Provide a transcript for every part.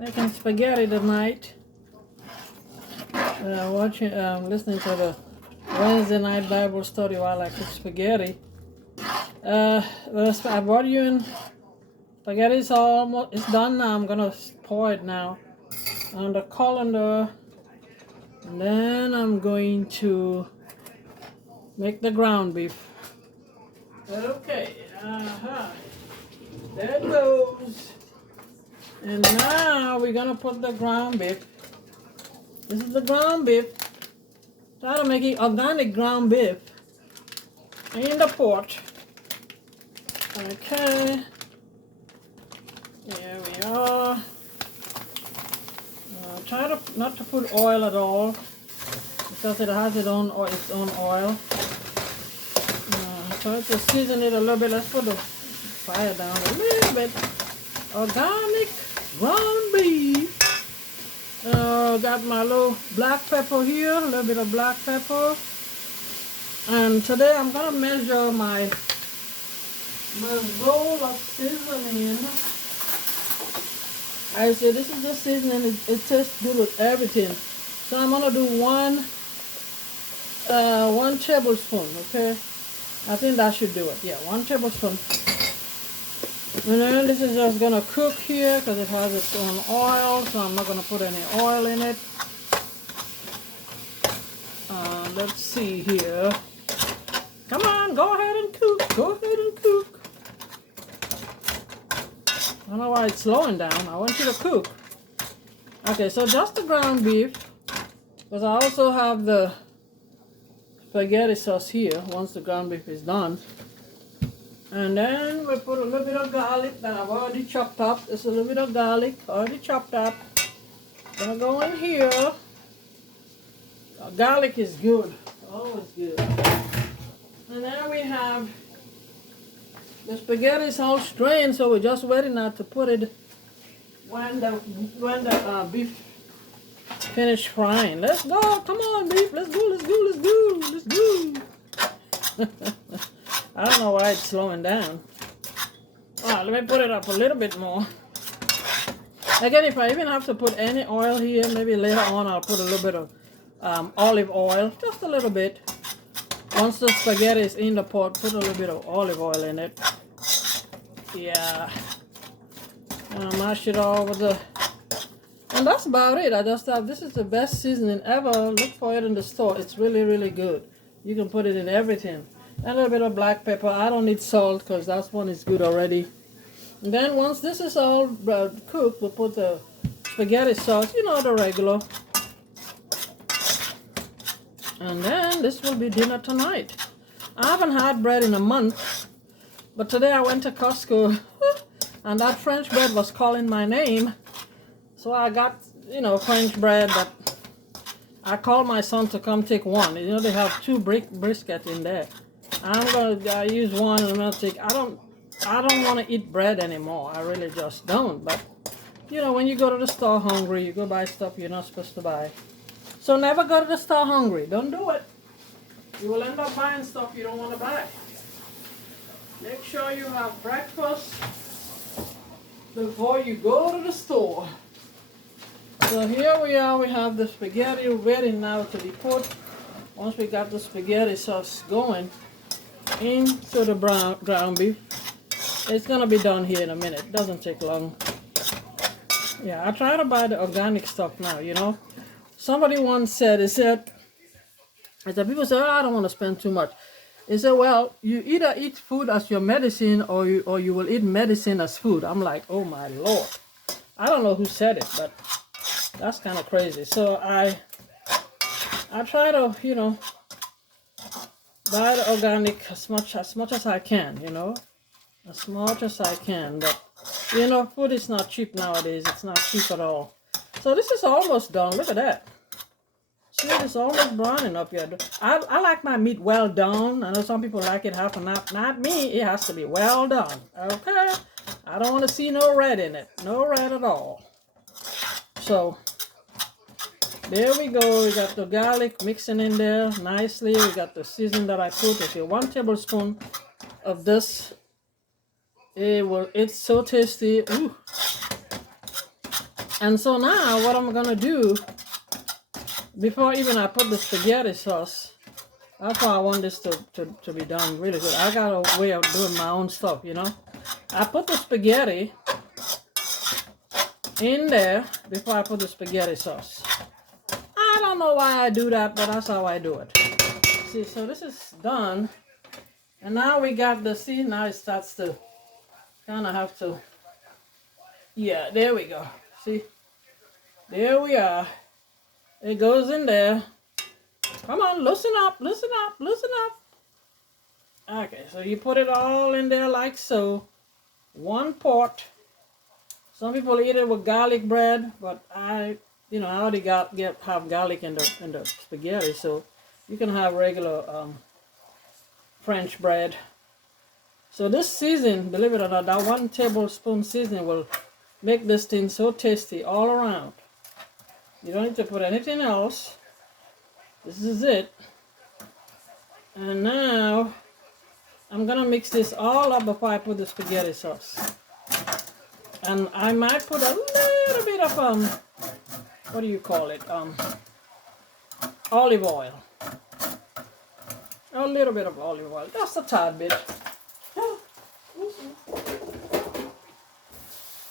Making spaghetti tonight. Listening to the Wednesday night Bible study while I cook spaghetti. I brought you in. Spaghetti is almost, it's done now. I'm gonna pour it now on the colander. And then I'm going to make the ground beef. Okay, there it goes. And now we're gonna put the ground beef. This is the ground beef. Try to make it organic ground beef in the pot. Okay. Here we are. Try not to put oil at all because it has its own oil. Try to season it a little bit. Let's put the fire down a little bit. Organic ground beef. Got my little black pepper here, a little bit of black pepper. And today I'm gonna measure my bowl of seasoning. I say this is the seasoning. It tastes good with everything. So I'm gonna do one tablespoon. Okay, I think that should do it. Yeah, 1 tablespoon. And then this is just gonna cook here because it has its own oil, so I'm not gonna put any oil in it. Let's see here. Come on, go ahead and cook. Go ahead and cook. I don't know why it's slowing down. I want you to cook. Okay, so just the ground beef, because I also have the spaghetti sauce here once the ground beef is done. And then we put a little bit of garlic that I've already chopped up. There's a little bit of garlic already chopped up. Gonna go in here. Garlic is good, always good. And then we have the spaghetti is all strained, so we're just waiting now to put it when the beef finish frying. Let's go, come on beef, let's go, let's go, let's go, let's go. I don't know why it's slowing down. Alright, let me put it up a little bit more. Again, if I even have to put any oil here, maybe later on I'll put a little bit of olive oil, just a little bit. Once the spaghetti is in the pot, put a little bit of olive oil in it. Yeah. And mash it all with the... And that's about it. I just thought this is the best seasoning ever. Look for it in the store. It's really, really good. You can put it in everything. A little bit of black pepper. I don't need salt because that one is good already. And then once this is all cooked, we'll put the spaghetti sauce, you know, the regular. And then this will be dinner tonight. I haven't had bread in a month, but today I went to Costco and that French bread was calling my name. So I got, you know, French bread, but I called my son to come take one. You know, they have 2 brisket in there. I'm gonna use one and I'm gonna take, I don't want to eat bread anymore. I really just don't. But, you know, when you go to the store hungry, you go buy stuff you're not supposed to buy. So never go to the store hungry. Don't do it. You will end up buying stuff you don't want to buy. Make sure you have breakfast before you go to the store. So here we are. We have the spaghetti ready now to be put. Once we got the spaghetti sauce going into the ground beef, it's going to be done here in a minute. It doesn't take long. Yeah, I try to buy the organic stuff now, you know. Somebody once said, people say, oh, I don't want to spend too much. They said, well, you either eat food as your medicine or you will eat medicine as food. I'm like, oh my Lord. I don't know who said it, but that's kind of crazy. So I try to, you know, buy the organic as much as I can, you know. As much as I can. But, you know, food is not cheap nowadays. It's not cheap at all. So this is almost done. Look at that. See, it's almost browning up here. I like my meat well done. I know some people like it half and half. Not me. It has to be well done. Okay? I don't want to see no red in it. No red at all. So, there we go. We got the garlic mixing in there nicely. We got the seasoning that I put. Okay, 1 tablespoon of this. It's so tasty. Ooh. And so now what I'm gonna do, before even I put the spaghetti sauce, that's why I want this to be done really good. I got a way of doing my own stuff, you know. I put the spaghetti in there before I put the spaghetti sauce. I don't know why I do that, but that's how I do it. See, so this is done. And now we got the, see, now it starts to kind of have to, yeah, there we go. See, there we are. It goes in there. Come on, loosen up, loosen up, loosen up. Okay, so you put it all in there like so. One pot. Some people eat it with garlic bread, but I already have garlic in the spaghetti, so you can have regular French bread. So this season, believe it or not, that 1 tablespoon seasoning will make this thing so tasty all around. You don't need to put anything else. This is it. And now I'm gonna mix this all up before I put the spaghetti sauce. And I might put a little bit of what do you call it? Olive oil. A little bit of olive oil, just a tad bit. All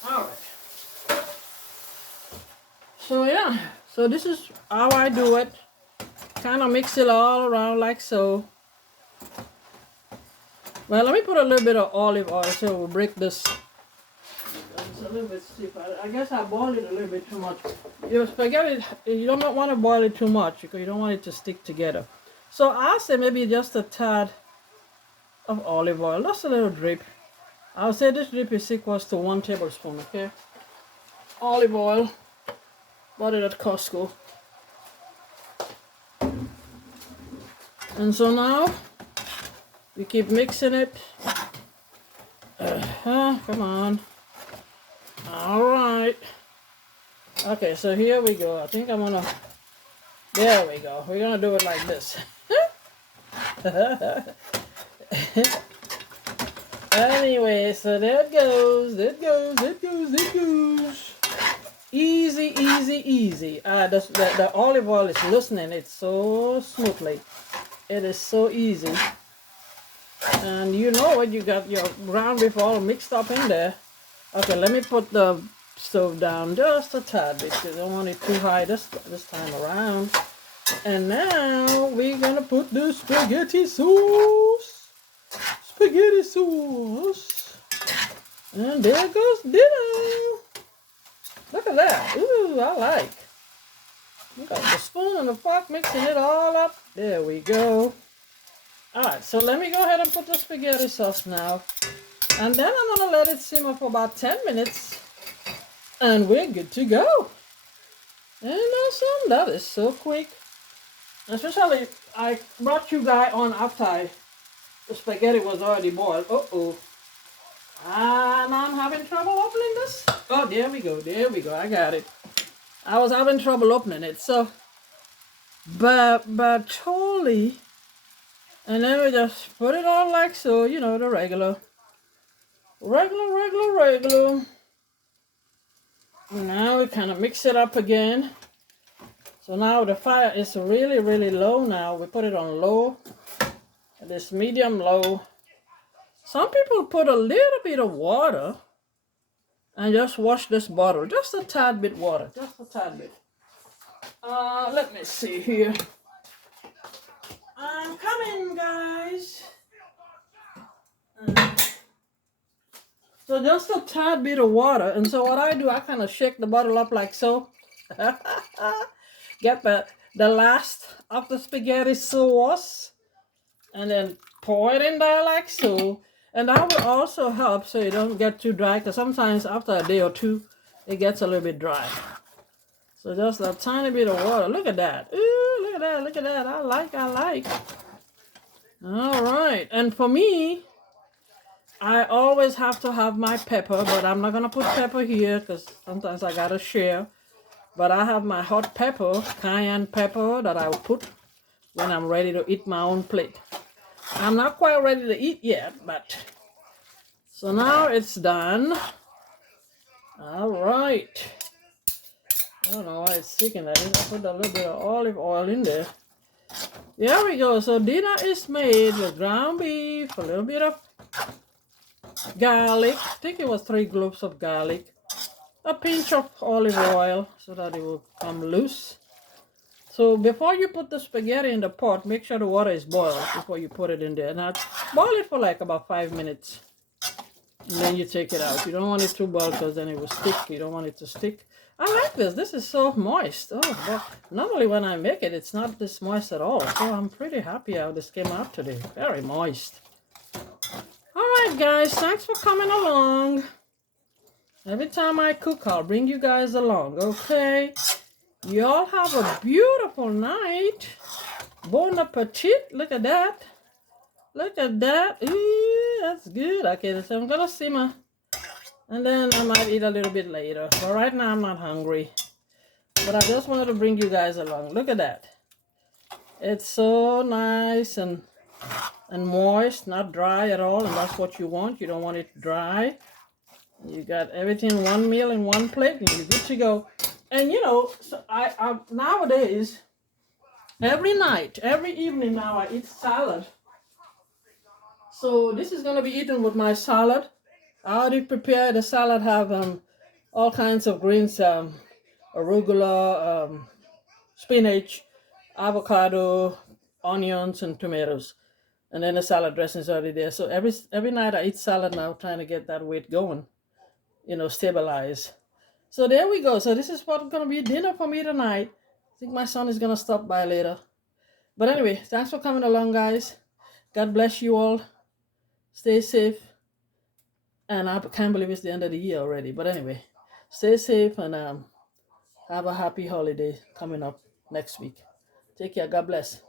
right. So yeah, so this is how I do it. Kind of mix it all around like so. Well, let me put a little bit of olive oil so we'll break this. It's a little bit stiff. I guess I boiled it a little bit too much. Your spaghetti, you don't want to boil it too much because you don't want it to stick together. So I'll say maybe just a tad of olive oil, just a little drip. I'll say this drip is equals to 1 tablespoon, okay? Olive oil, bought it at Costco. And so now, we keep mixing it. Come on. All right. Okay, so here we go. I think I'm gonna, there we go. We're gonna do it like this. Anyway, so there it goes. There it goes. There it goes. There it goes. Easy, easy, easy. The olive oil is loosening it so smoothly. It is so easy. And you know what, you got your ground beef all mixed up in there. Okay, let me put the stove down just a tad bit because I don't want it too high this time around. And now we're gonna put the spaghetti sauce. Spaghetti sauce. And there goes dinner. Look at that. Ooh, I like. You got the spoon and the fork mixing it all up. There we go. Alright, so let me go ahead and put the spaghetti sauce now. And then I'm going to let it simmer for about 10 minutes. And we're good to go. And awesome. That is so quick. Especially, I brought you guys on after the spaghetti was already boiled. Uh-oh. And I'm having trouble opening this. Oh, there we go. There we go. I got it. I was having trouble opening it. So, but totally. And then we just put it on like so, you know, the regular. Regular. And now we kind of mix it up again. So now the fire is really, really low now. We put it on low. This medium low. Some people put a little bit of water and just wash this bottle. Just a tad bit water. Just a tad bit. Let me see here. I'm coming, guys. So just a tad bit of water. And so what I do, I kind of shake the bottle up like so. Get the last of the spaghetti sauce. And then pour it in there like so. And that will also help so you don't get too dry. Because sometimes after a day or two, it gets a little bit dry. So just a tiny bit of water. Look at that. Ooh, look at that. Look at that. I like. All right. And for me, I always have to have my pepper. But I'm not going to put pepper here because sometimes I got to share. But I have my hot pepper, cayenne pepper, that I will put when I'm ready to eat my own plate. I'm not quite ready to eat yet, but so now it's done. All right. it's sticking. I need to put a little bit of olive oil in there. There we go. So dinner is made with ground beef, a little bit of garlic. I think it was 3 cloves of garlic. A pinch of olive oil so that it will come loose. So before you put the spaghetti in the pot, make sure the water is boiled before you put it in there. Now boil it for like about 5 minutes. And then you take it out. You don't want it too boiled because then it will stick. You don't want it to stick. I like this. This is so moist. Oh, boy. Normally when I make it, it's not this moist at all. So I'm pretty happy how this came out today. Very moist. Alright guys, thanks for coming along. Every time I cook, I'll bring you guys along, okay? Y'all have a beautiful night. Bon appetit. Look at that. Look at that. Ooh, that's good. Okay, so I'm gonna simmer. And then I might eat a little bit later. But right now I'm not hungry. But I just wanted to bring you guys along. Look at that. It's so nice and moist, not dry at all. And that's what you want. You don't want it dry. You got everything, one meal in one plate, and you're good to go. And you know, so I nowadays, every night, every evening now, I eat salad. So this is gonna be eaten with my salad. I already prepared the salad. Have all kinds of greens, arugula, spinach, avocado, onions, and tomatoes. And then the salad dressing is already there. So every night I eat salad now, trying to get that weight going. You know, stabilize. So there we go. So this is what's going to be dinner for me tonight. I think my son is going to stop by later. But anyway, thanks for coming along, guys. God bless you all. Stay safe. And I can't believe it's the end of the year already. But anyway, stay safe and have a happy holiday coming up next week. Take care. God bless.